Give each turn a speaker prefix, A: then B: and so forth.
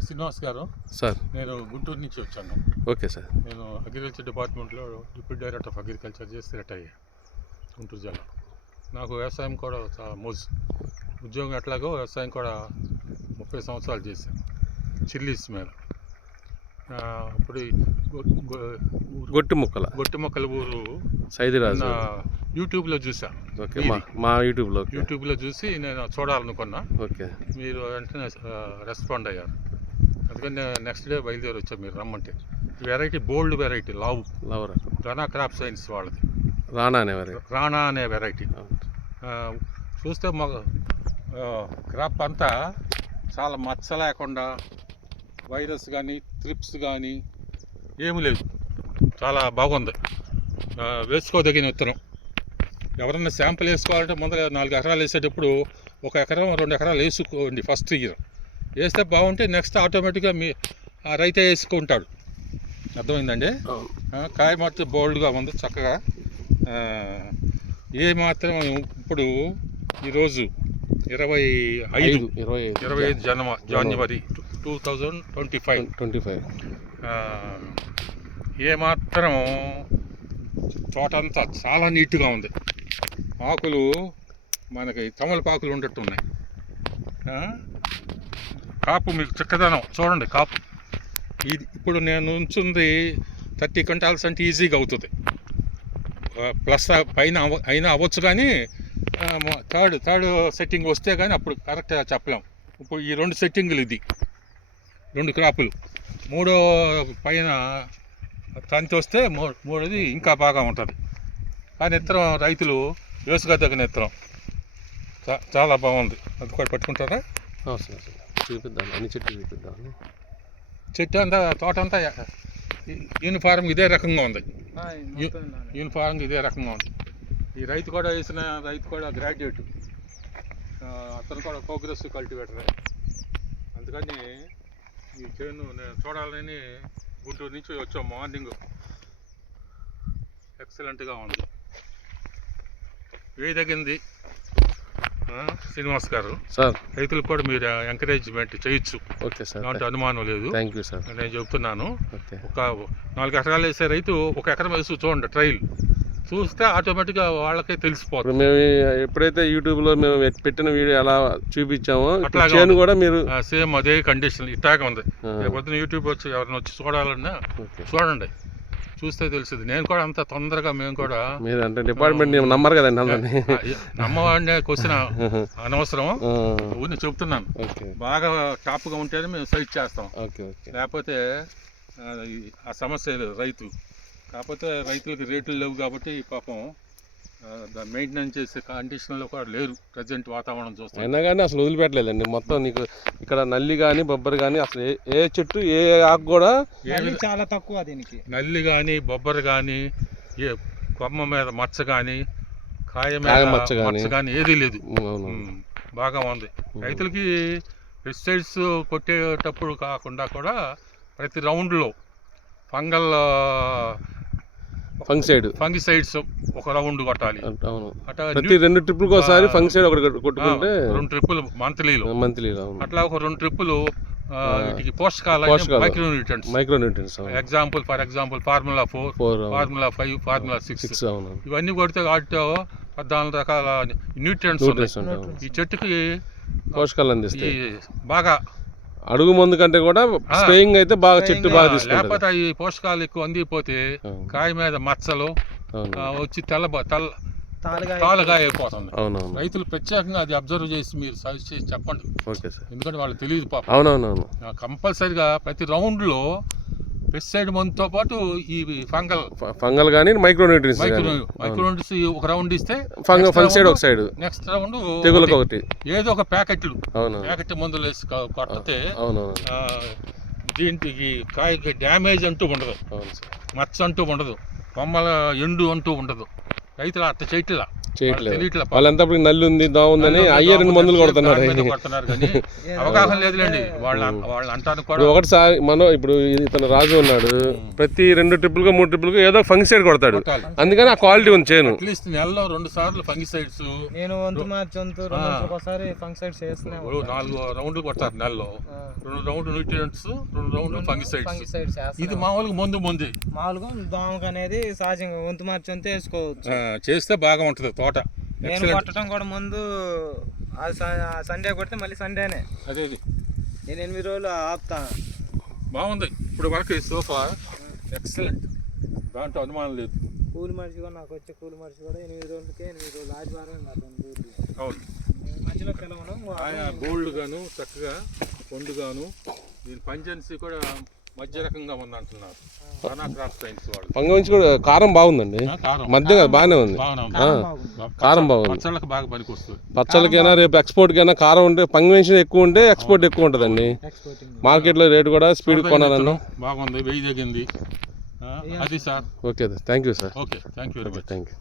A: శ్రీనివాస్ గారు.
B: సార్.
A: నేను గుంటూరు నుంచి వచ్చాను.
B: Okay sir.
A: నేను అగ్రికల్చర్ డిపార్ట్మెంట్లో డిప్యూటీ డైరెక్టర్ ఆఫ్ అగ్రికల్చర్ చేసి రిటైర్ అయ్యా గుంటూరు జిల్లా. నాకు వ్యవసాయం కూడా చాలా మోజు. ఉద్యోగం ఎట్లాగో వ్యవసాయం కూడా ముప్పై సంవత్సరాలు చేశాను చిల్లీస్ మీద. అప్పుడు
B: గొట్టి ముక్కల.
A: గొట్టి మొక్కల ఊరు
B: సైదిరాజు.
A: యూట్యూబ్లో చూసా
B: ఓకే మా మా యూట్యూబ్లో.
A: యూట్యూబ్లో చూసి నేను చూడాలనుకున్నా.
B: ఓకే.
A: మీరు వెంటనే రెస్పాండ్ అయ్యారు. అందుకని నెక్స్ట్ డే బయలుదేరి వచ్చాం మీరు రమ్మంటే. వెరైటీ బోల్డ్ వెరైటీ లావు
B: లవర్
A: ఘనా క్రాప్ సైన్స్ వాళ్ళది.
B: రానా అనేవారు
A: రాణా అనే వెరైటీ చూస్తే మా క్రాప్ అంతా చాలా మచ్చ లేకుండా వైరస్ కానీ త్రిప్స్ కానీ ఏమీ లేదు చాలా బాగుంది. వేసుకోదగిన విత్తనం. ఎవరన్నా శాంపిల్ వేసుకోవాలంటే ముందర నాలుగు ఎకరాలు వేసేటప్పుడు ఒక ఎకరం రెండు ఎకరాలు వేసుకోండి ఫస్ట్ ఇయర్ వేస్తే బాగుంటే నెక్స్ట్ ఆటోమేటిక్గా మీ ఆ రైతే వేసుకుంటాడు. అర్థమైందండి? కాయ మాత్రం బోల్డ్గా ఉంది చక్కగా. ఏ మాత్రం ఇప్పుడు ఈరోజు ఇరవై ఐదు
B: ఇరవై
A: ఇరవై ఐదు జనవ జనవరి. Two thousand twenty five.
B: Twenty five.
A: ఏ మాత్రం తోటంతా చాలా నీట్గా ఉంది. ఆకులు మనకి తమలపాకులు ఉండట్టు ఉన్నాయి ఆ, కాపు మీకు చిక్కదనం. చూడండి కాపు. ఇది ఇప్పుడు నేను ఉంచుంది థర్టీ క్వింటాల్స్ అంటే ఈజీగా అవుతుంది. ప్లస్ పైన అయినా అవ్వచ్చు కానీ థర్డ్ థర్డ్ సెట్టింగ్ వస్తే కానీ అప్పుడు కరెక్ట్గా చెప్పలేం. ఇప్పుడు ఈ రెండు సెట్టింగులు ఇది. రెండు క్రాపులు. మూడో పైన తంతి వస్తే మూ మూడోది ఇంకా బాగా ఉంటుంది. కానీ ఇతరం రైతులు వేసుగా తగిన ఇతరం చాలా బాగుంది. అది కూడా పట్టుకుంటారా?
B: అవసరం చూపిద్దాం అన్ని చెట్లు చూపిద్దాం
A: చెట్టు అంతా తోట అంతా యూనిఫారం ఇదే రకంగా ఉంది. యూనిఫారం ఇదే రకంగా ఉంది. ఈ రైతు కూడా వేసిన రైతు కూడా గ్రాడ్యుయేట్ అతను కూడా ప్రోగ్రెస్ కల్టివేటర్ అందుకని ఈ చేను నేను చూడాలని గుంటూరు నుంచి వచ్చాం మార్నింగ్. ఎక్సలెంట్గా ఉంది. వేయదగింది శ్రీనివాస్ గారు.
B: సార్.
A: రైతులకు కూడా మీరు ఎంకరేజ్మెంట్ చేయొచ్చు.
B: Okay sir.
A: అలాంటి అనుమానం లేదు.
B: Thank you sir.
A: నేను చెబుతున్నాను. ఒక నాలుగు ఎకరాలు వేసే రైతు ఒక ఎకరం వేసి చూడండి ట్రైల్ చూస్తే ఆటోమేటిక్గా వాళ్ళకే తెలిసిపోతుంది.
B: మేము ఎప్పుడైతే యూట్యూబ్లో మేము పెట్టిన వీడియో ఎలా చూపించామో చేను. కూడా మీరు
A: సేమ్ అదే కండిషన్ ఇట్టాగే ఉంది. పొద్దున యూట్యూబ్ వచ్చి ఎవరిని వచ్చి చూడాలన్నా చూడండి. చూస్తే తెలుస్తుంది. నేను కూడా అంత తొందరగా మేము కూడా
B: మీరు అంటే డిపార్ట్మెంట్ నమ్మరు కదండి అందరినీ.
A: నమ్మవాడినే క్వశ్చన్ అనవసరం ఊరిని చెప్తున్నాను. బాగా టాప్గా ఉంటేనే మేము సైట్ చేస్తాం. లేకపోతే ఆ, సమస్య లేదు రైతు. కాకపోతే రైతులకి రేట్లు లేవు కాబట్టి పాపం మెయింటెనెన్స్ చేసే కండిషన్లో కూడా లేరు ప్రజెంట్ వాతావరణం చూస్తాం.
B: అయినా కానీ అసలు వదిలిపెట్టలేదండి. మొత్తం నీకు ఇక్కడ నల్లి కానీ బొబ్బరి కానీ అసలు ఏ ఏ చెట్టు ఏ ఆకు కూడా
C: చాలా తక్కువ దీనికి.
A: నల్లి కానీ బొబ్బరి కానీ ఏ కొమ్మ మీద మచ్చ కానీ కాయ మీద
B: మచ్చ
A: కానీ. ఏదీ లేదు. బాగా ఉంది. రైతులకి పెస్టిసైడ్స్ కొట్టేటప్పుడు కాకుండా కూడా ప్రతి రౌండ్లో ఫంగల్
B: ఫంగిసైడ్
A: ఫంగిసైడ్స్ ఒక రౌండ్ కొట్టాలి
B: అవును.
A: అట్లా
B: ప్రతి రెండు ట్రిప్పులకు ఒకసారి ఫంగిసైడ్ ఒకటి కొట్టు- కొట్టుకుంటే
A: రెండు ట్రిప్పులు మంత్లీలో.
B: మంత్లీ
A: అట్లా ఒక రెండు ట్రిప్పులు వీటికి పోషకాలు. Micro nutrients
B: micro nutrients
A: example for example formula four
B: four
A: formula five formula six ఇవన్నీ కొడితే వాటితో పద్నాలుగు రకాల న్యూట్రియన్స్ ఈ చెట్టుకి
B: పోషకాలు అందిస్తాయి.
A: బాగా
B: అడుగు మందు కంటే కూడా. స్ప్రేయింగ్ అయితే బాగా చెట్టు బాగా
A: లేకపోతే ఈ పోషకాలు ఎక్కువ అందిపోతే కాయ మీద మచ్చలు వచ్చి తెల్ల బ- తెల్ల
C: తాలుగా
A: అయిపోతుంది. రైతులు ప్రత్యేకంగా అది అబ్జర్వ్ చేసి మీరు సజెస్ట్ చేసి చెప్పండి.
B: Okay sir.
A: ఎందుకంటే వాళ్ళకి తెలియదు పాపం.
B: అవునవునవును.
A: కంపల్సరిగా ప్రతి రౌండ్లో పెస్టిసైడ్ మందుతో పాటు ఈ ఫంగల్
B: ఫంగల్ కానీ మైక్రో న్యూట్రియన్స్
A: మైక్రో
B: కానీ
A: మైక్రో ఒక రౌండ్ ఇస్తే
B: ఫంగల్ ఫంగిసైడ్ ఒక సైడ్.
A: నెక్స్ట్ రౌండ్
B: తెగులకు ఒకటి.
A: ఏదో ఒక ప్యాకెట్లు.
B: అవును
A: ప్యాకెట్ మందులు వేసి కొ- కొడితే
B: అవునవును.
A: ఆ, దీంట్కి కాయకి డ్యామేజ్ అంటూ ఉండదు.
B: అవును
A: మచ్చ అంటూ ఉండదు. కొమ్మల ఎండు అంటూ ఉండదు. రైతులు అట్ట చేయట్లా
B: చేయట్లేదు.
A: తెలియట్లే పాపం.
B: వాళ్ళు ఎంతప్పటికి నల్లి ఉంది దా ఉందని
A: నల్లి
B: అయ్యే రెండు మందులు కొడుతున్నారు
A: అవగాహన లేదులేండి. వాళ్ళ
B: ఒకటిసారి మనం ఇప్పుడు ఇతను రాజు ఉన్నాడు ప్రతి రెండు ట్రిప్పులుగా మూడు ట్రిప్పులుగా ఏదో ఫంగిసైడ్ కొడతాడు. అందుకని ఆ క్వాలిటీ ఉంది చేను.
A: అట్లీస్ట్ నెలలో రెండు సార్లు ఫంగిసైడ్స్
C: నేను వంతు మార్చి వంతు రెండు వంతులకు ఒకసారి ఫంక్షన్ చేస్తూనే ఉంటాను.
A: నాలుగు రౌండ్లు కొడతారు నెలలో. రెండు రౌండ్ న్యూట్రియంట్స్ రెండు రౌండ్లు ఫంగిసైడ్స్. ఇది మామూలుగా మందు ముందు.
C: మామూలుగా దోమకు అనేది సహజంగా వంతు మార్చి వంతు వేసుకోవచ్చు.
A: చేస్తే బాగా ఉంటుంది. తోట
C: నేను కొట్టడం కూడా ముందు సండే కొడితే మళ్ళీ సండేనే.
A: అదే.
C: నేను ఎనిమిది రోజులు ఆపుతా.
A: బాగుంది. ఇప్పుడు వరకు సోఫా ఎక్సలెంట్. దాంట్లో అనుమానం లేదు.
C: కూలి మనిషి కూడా నాకు వచ్చే కూలి మనిషి కూడా ఎనిమిది రోజులకే ఎనిమిది రోజులు ఆదివారం
A: అవును.
C: మధ్యలో పిలవను.
A: ఆయా గోల్డ్ గాను చక్కగా పొండు గాను దీని పంజెన్సీ కూడా మధ్య రకంగా ఉంది అంటున్నారు సనా క్రాఫ్ట్ సైన్స్ వాళ్ళు.
B: పంగ నుంచి కూడా కారం బాగుందండి. మధ్య కదా బాగానే ఉంది. కారం బాగుంది.
A: పచ్చళ్ళకి బాగా పనికి వస్తుంది
B: పచ్చళ్ళకైనా రేపు ఎక్స్పోర్ట్కైనా కారం ఉంటే పంగవేషన్ ఎక్కువ ఉంటే ఎక్స్పోర్ట్ ఎక్కువ ఉంటుందండి. మార్కెట్లో రేటు కూడా స్పీడ్ కొనాలన్నా.
A: బాగుంది. వెయ్యి తగ్గింది. అది sir.
B: Okay thank you sir
A: okay. Thank you very
B: okay
A: much
B: thank you